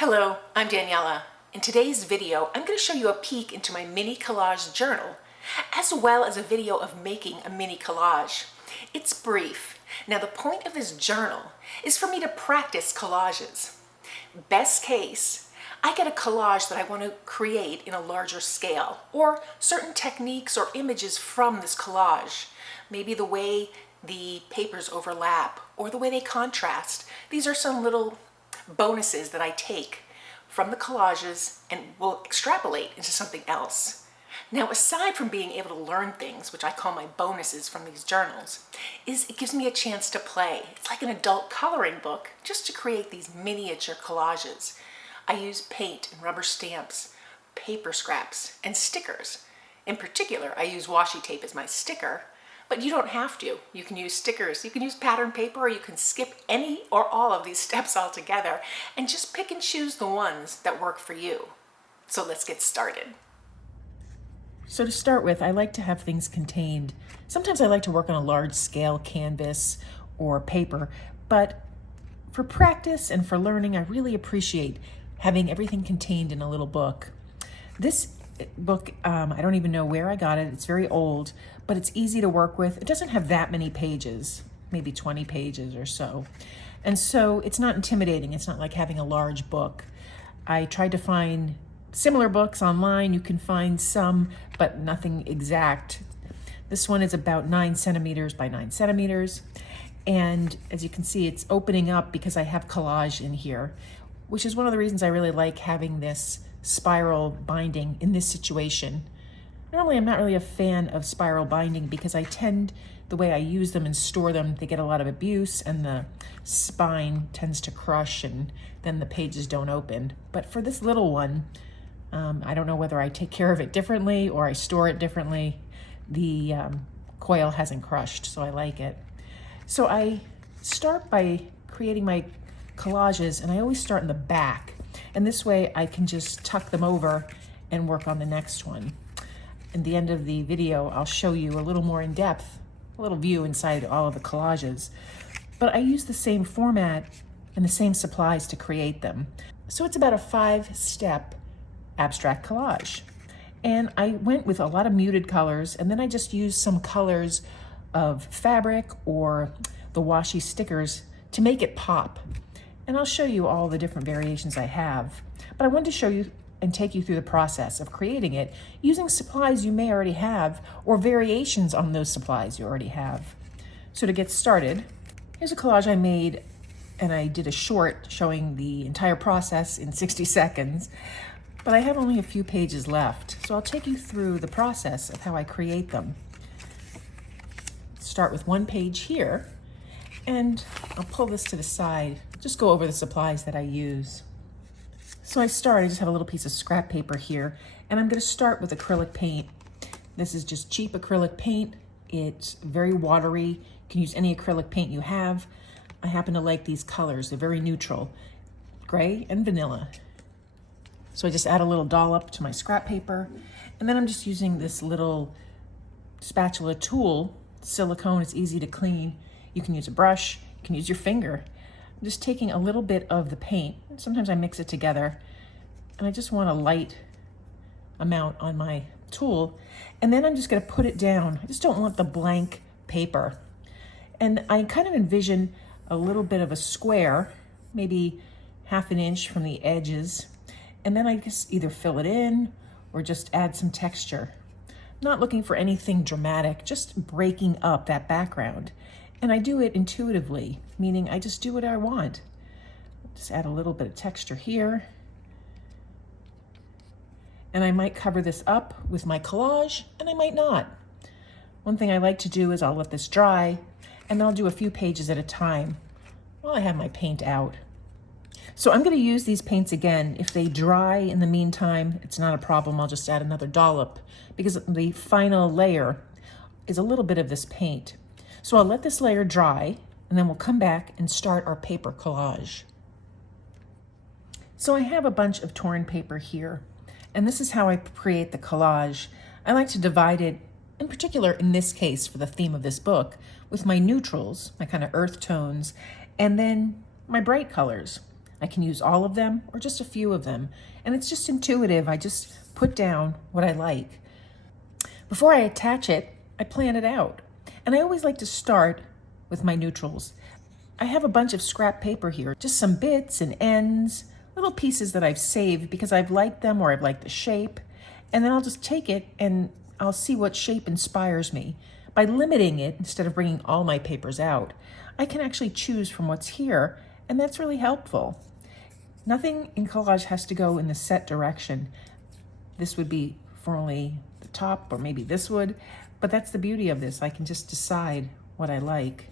Hello, I'm Daniela. In today's video, I'm going to show you a peek into my mini collage journal, as well as a video of making a mini collage. It's brief. Now, the point of this journal is for me to practice collages. Best case, I get a collage that I want to create in a larger scale, or certain techniques or images from this collage. Maybe the way the papers overlap, or the way they contrast. These are some little bonuses that I take from the collages and will extrapolate into something else. Now, aside from being able to learn things, which I call my bonuses from these journals, it gives me a chance to play. It's like an adult coloring book, just to create these miniature collages. I use paint and rubber stamps, paper scraps, and stickers. In particular, I use washi tape as my sticker, but you don't have to. You can use stickers, you can use pattern paper, or you can skip any or all of these steps altogether and just pick and choose the ones that work for you. So let's get started. So to start with, I like to have things contained. Sometimes I like to work on a large scale canvas or paper, but for practice and for learning, I really appreciate having everything contained in a little book. This book, I don't even know where I got it. It's very old, but it's easy to work with. It doesn't have that many pages, maybe 20 pages or so. And so it's not intimidating. It's not like having a large book. I tried to find similar books online. You can find some, but nothing exact. This one is about 9 centimeters by 9 centimeters. And as you can see, it's opening up because I have collage in here, which is one of the reasons I really like having this spiral binding in this situation. Normally, I'm not really a fan of spiral binding because I tend, the way I use them and store them, they get a lot of abuse and the spine tends to crush and then the pages don't open. But for this little one, I don't know whether I take care of it differently or I store it differently. The coil hasn't crushed, so I like it. So I start by creating my collages, and I always start in the back. And this way I can just tuck them over and work on the next one. In the end of the video, I'll show you a little more in depth, a little view inside all of the collages. But I use the same format and the same supplies to create them. So it's about a 5-step abstract collage. And I went with a lot of muted colors, and then I just used some colors of fabric or the washi stickers to make it pop. And I'll show you all the different variations I have. But I wanted to show you and take you through the process of creating it using supplies you may already have or variations on those supplies you already have. So to get started, here's a collage I made, and I did a short showing the entire process in 60 seconds. But I have only a few pages left, so I'll take you through the process of how I create them. Start with one page here, and I'll pull this to the side, just go over the supplies that I use. So I just have a little piece of scrap paper here, and I'm going to start with acrylic paint. This is just cheap acrylic paint. It's very watery. You can use any acrylic paint you have. I happen to like these colors. They're very neutral, gray and vanilla. So I just add a little dollop to my scrap paper, and then I'm just using this little spatula tool, silicone. It's easy to clean. You can use a brush, you can use your finger. I'm just taking a little bit of the paint. Sometimes I mix it together, and I just want a light amount on my tool, and then I'm just going to put it down. I just don't want the blank paper. And I kind of envision a little bit of a square, maybe 1/2 inch from the edges, and then I just either fill it in or just add some texture. Not looking for anything dramatic, just breaking up that background. And I do it intuitively, meaning I just do what I want. Just add a little bit of texture here. And I might cover this up with my collage, and I might not. One thing I like to do is I'll let this dry, and I'll do a few pages at a time while I have my paint out. So I'm going to use these paints again. If they dry in the meantime, it's not a problem. I'll just add another dollop because the final layer is a little bit of this paint. So I'll let this layer dry, and then we'll come back and start our paper collage. So I have a bunch of torn paper here, and this is how I create the collage. I like to divide it, in particular in this case for the theme of this book, with my neutrals, my kind of earth tones, and then my bright colors. I can use all of them or just a few of them. And it's just intuitive. I just put down what I like. Before I attach it, I plan it out. And I always like to start with my neutrals. I have a bunch of scrap paper here, just some bits and ends, little pieces that I've saved because I've liked them or I've liked the shape. And then I'll just take it and I'll see what shape inspires me. By limiting it, instead of bringing all my papers out, I can actually choose from what's here, and that's really helpful. Nothing in collage has to go in the set direction. This would be for only the top, or maybe this would, but that's the beauty of this. I can just decide what I like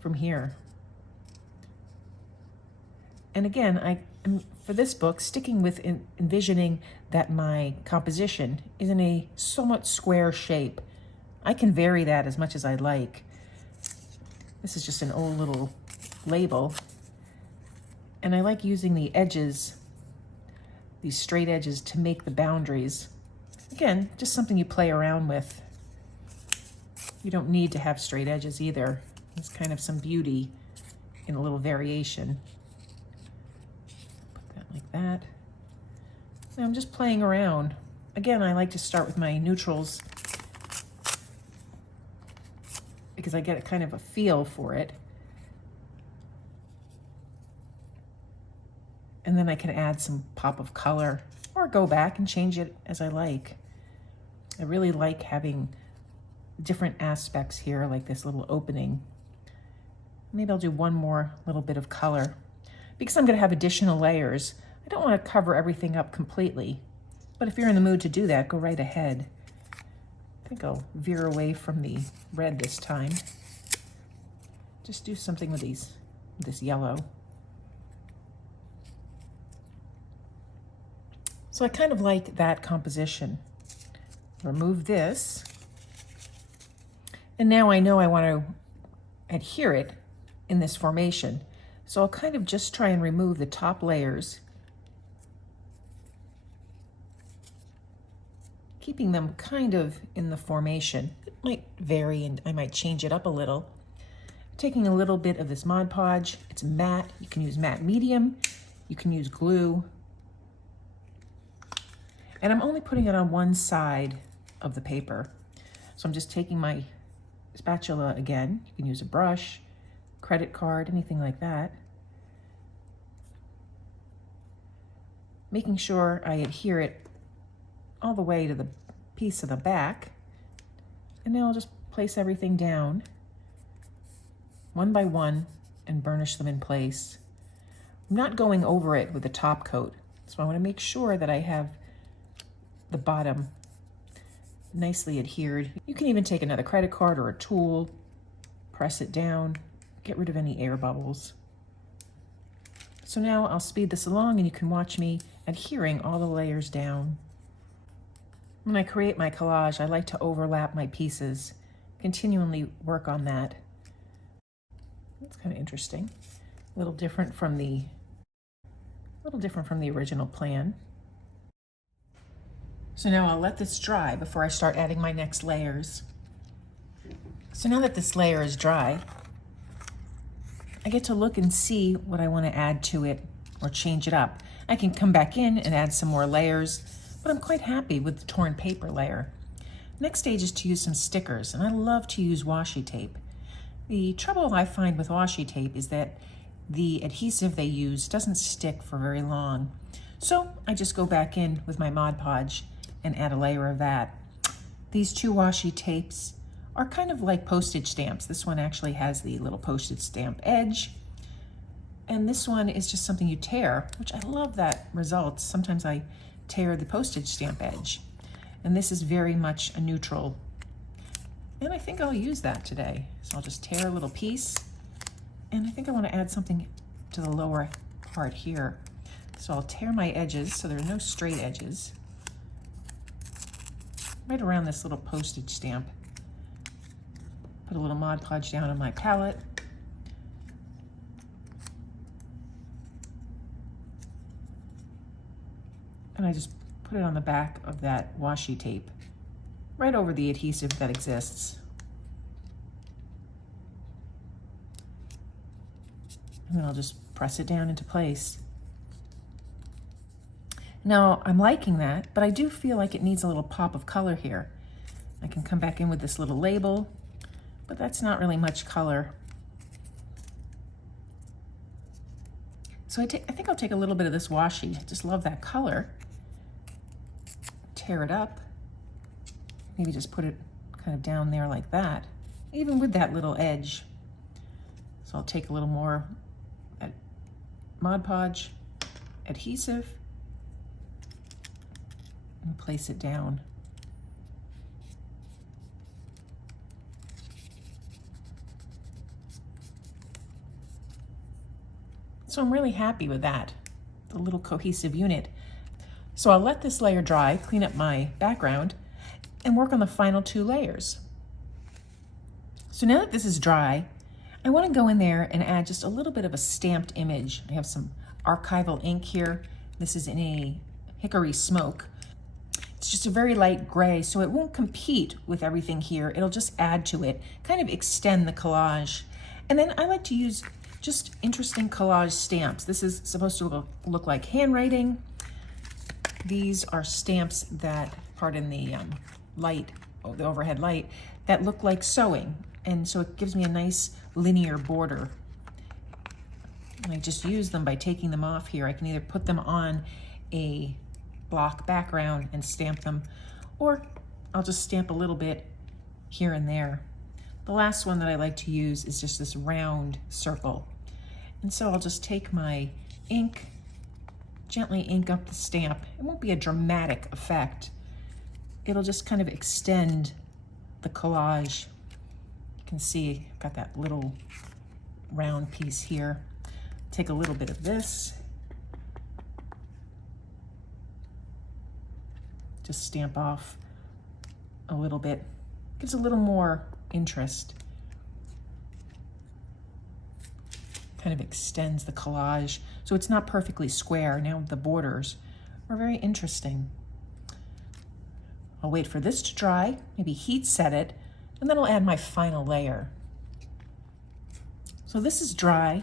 from here. And again, I am, for this book, sticking with envisioning that my composition is in a somewhat square shape. I can vary that as much as I like. This is just an old little label. And I like using the edges, these straight edges, to make the boundaries. Again, just something you play around with. You don't need to have straight edges either. There's kind of some beauty in a little variation. Put that like that. Now I'm just playing around. Again, I like to start with my neutrals because I get a kind of a feel for it. And then I can add some pop of color or go back and change it as I like. I really like having different aspects here, like this little opening. Maybe I'll do one more little bit of color. Because I'm going to have additional layers, I don't want to cover everything up completely. But if you're in the mood to do that, go right ahead. I think I'll veer away from the red this time. Just do something with this yellow. So I kind of like that composition. Remove this. And now I know I want to adhere it in this formation. So I'll kind of just try and remove the top layers, keeping them kind of in the formation. It might vary and I might change it up a little. Taking a little bit of this Mod Podge. It's matte. You can use matte medium. You can use glue. And I'm only putting it on one side of the paper. So I'm just taking my spatula again. You can use a brush, credit card, anything like that. Making sure I adhere it all the way to the piece of the back. And now I'll just place everything down one by one and burnish them in place. I'm not going over it with the top coat. So I want to make sure that I have the bottom nicely adhered. You can even take another credit card or a tool, press it down, get rid of any air bubbles. So now I'll speed this along and you can watch me adhering all the layers down. When I create my collage, I like to overlap my pieces, continually work on that. That's kind of interesting. A little different from the original plan. So now I'll let this dry before I start adding my next layers. So now that this layer is dry, I get to look and see what I want to add to it or change it up. I can come back in and add some more layers, but I'm quite happy with the torn paper layer. Next stage is to use some stickers, and I love to use washi tape. The trouble I find with washi tape is that the adhesive they use doesn't stick for very long. So I just go back in with my Mod Podge and add a layer of that. These two washi tapes are kind of like postage stamps. This one actually has the little postage stamp edge, and this one is just something you tear, which I love that result. Sometimes I tear the postage stamp edge, and this is very much a neutral, and I think I'll use that today. So I'll just tear a little piece, and I think I want to add something to the lower part here. So I'll tear my edges so there are no straight edges. Right around this little postage stamp. Put a little Mod Podge down on my palette. And I just put it on the back of that washi tape, right over the adhesive that exists. And then I'll just press it down into place. Now, I'm liking that, but I do feel like it needs a little pop of color here. I can come back in with this little label, but that's not really much color. So I think I'll take a little bit of this washi. I just love that color. Tear it up. Maybe just put it kind of down there like that, even with that little edge. So I'll take a little more Mod Podge adhesive and place it down. So I'm really happy with that, the little cohesive unit. So I'll let this layer dry, clean up my background, and work on the final 2 layers. So now that this is dry, I want to go in there and add just a little bit of a stamped image. I have some archival ink here. This is in a hickory smoke. It's just a very light gray, so it won't compete with everything here. It'll just add to it, kind of extend the collage. And then I like to use just interesting collage stamps. This is supposed to look like handwriting. These are stamps that, pardon the light, the overhead light, that look like sewing. And so it gives me a nice linear border. And I just use them by taking them off here. I can either put them on a block background and stamp them, or I'll just stamp a little bit here and there. The last one that I like to use is just this round circle. And so I'll just take my ink, gently ink up the stamp. It won't be a dramatic effect. It'll just kind of extend the collage. You can see I've got that little round piece here. Take a little bit of this. Just stamp off a little bit. Gives a little more interest. Kind of extends the collage. So it's not perfectly square. Now the borders are very interesting. I'll wait for this to dry, maybe heat set it, and then I'll add my final layer. So this is dry.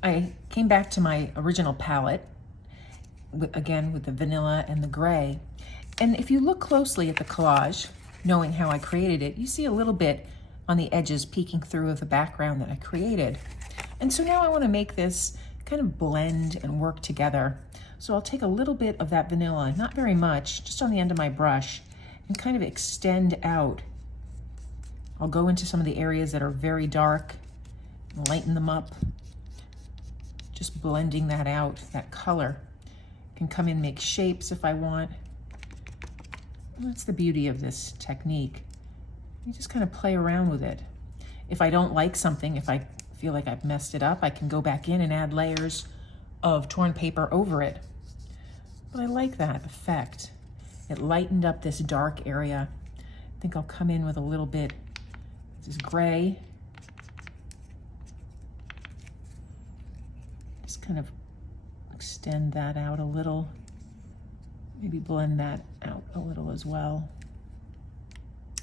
I came back to my original palette, again with the vanilla and the gray. And if you look closely at the collage, knowing how I created it, you see a little bit on the edges peeking through of the background that I created. And so now I want to make this kind of blend and work together. So I'll take a little bit of that vanilla, not very much, just on the end of my brush, and kind of extend out. I'll go into some of the areas that are very dark, and lighten them up, just blending that out, that color. Can come in, make shapes if I want. That's the beauty of this technique. You just kind of play around with it. If I don't like something, if I feel like I've messed it up, I can go back in and add layers of torn paper over it. But I like that effect. It lightened up this dark area. I think I'll come in with a little bit of this gray. Just kind of extend that out a little. Maybe blend that out a little as well.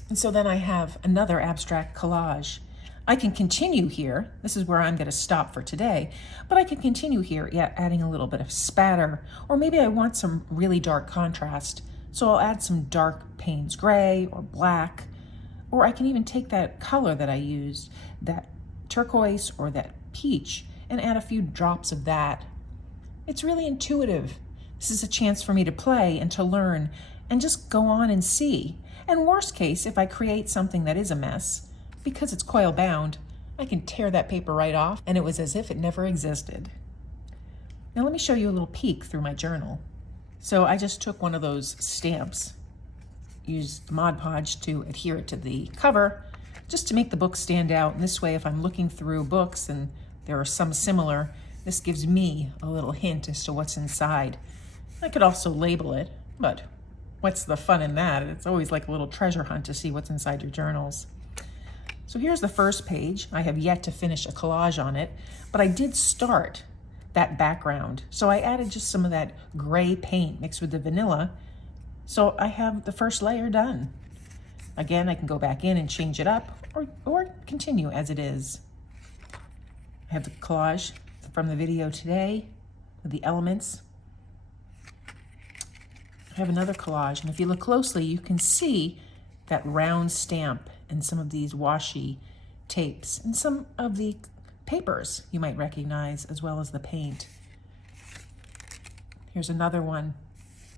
And so then I have another abstract collage. I can continue here. This is where I'm going to stop for today, but I can continue here, adding a little bit of spatter, or maybe I want some really dark contrast. So I'll add some dark Payne's gray or black, or I can even take that color that I used, that turquoise or that peach, and add a few drops of that. It's really intuitive. This is a chance for me to play and to learn and just go on and see. And worst case, if I create something that is a mess, because it's coil bound, I can tear that paper right off and it was as if it never existed. Now let me show you a little peek through my journal. So I just took one of those stamps, used the Mod Podge to adhere it to the cover, just to make the book stand out. And this way, if I'm looking through books and there are some similar, this gives me a little hint as to what's inside. I could also label it, but what's the fun in that? It's always like a little treasure hunt to see what's inside your journals. So here's the first page. I have yet to finish a collage on it, but I did start that background. So I added just some of that gray paint mixed with the vanilla. So I have the first layer done. Again, I can go back in and change it up or continue as it is. I have the collage, the from the video today with the elements. I have another collage, and if you look closely, you can see that round stamp and some of these washi tapes and some of the papers you might recognize, as well as the paint. Here's another one.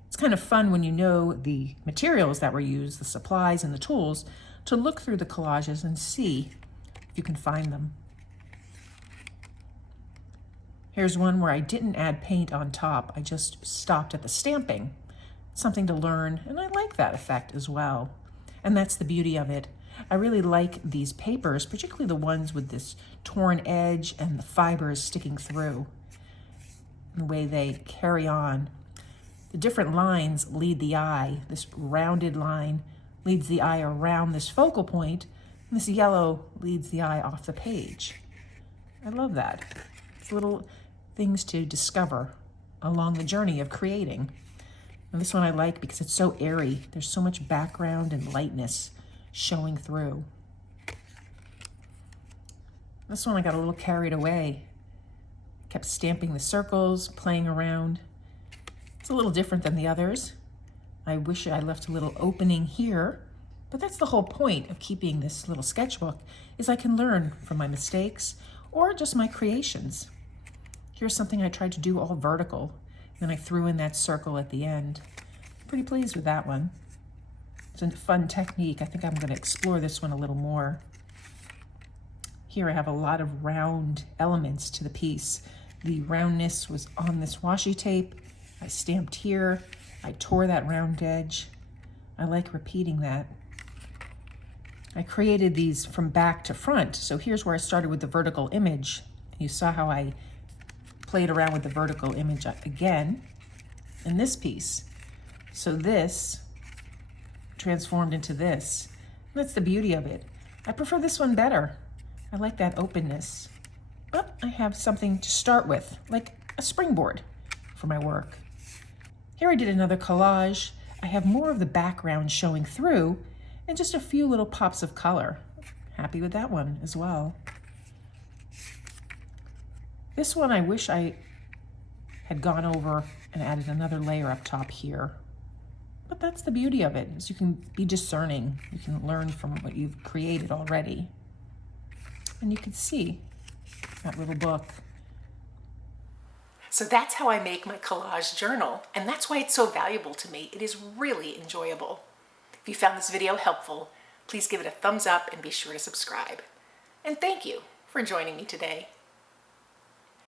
It's kind of fun when you know the materials that were used, the supplies and the tools, to look through the collages and see if you can find them. Here's one where I didn't add paint on top. I just stopped at the stamping. Something to learn, and I like that effect as well. And that's the beauty of it. I really like these papers, particularly the ones with this torn edge and the fibers sticking through, and the way they carry on. The different lines lead the eye. This rounded line leads the eye around this focal point, and this yellow leads the eye off the page. I love that. It's little things to discover along the journey of creating. And this one I like because it's so airy. There's so much background and lightness showing through. This one I got a little carried away. Kept stamping the circles, playing around. It's a little different than the others. I wish I left a little opening here, but that's the whole point of keeping this little sketchbook, is I can learn from my mistakes or just my creations. Here's something I tried to do all vertical, and I threw in that circle at the end. Pretty pleased with that one. It's a fun technique. I think I'm going to explore this one a little more. Here I have a lot of round elements to the piece. The roundness was on this washi tape. I stamped here. I tore that round edge. I like repeating that. I created these from back to front. So here's where I started with the vertical image. You saw how I played around with the vertical image again in this piece. So this transformed into this. And that's the beauty of it. I prefer this one better. I like that openness. But I have something to start with, like a springboard for my work. Here I did another collage. I have more of the background showing through and just a few little pops of color. Happy with that one as well. This one I wish I had gone over and added another layer up top here. But that's the beauty of it, is you can be discerning. You can learn from what you've created already. And you can see that little book. So that's how I make my collage journal, and that's why it's so valuable to me. It is really enjoyable. If you found this video helpful, please give it a thumbs up and be sure to subscribe. And thank you for joining me today.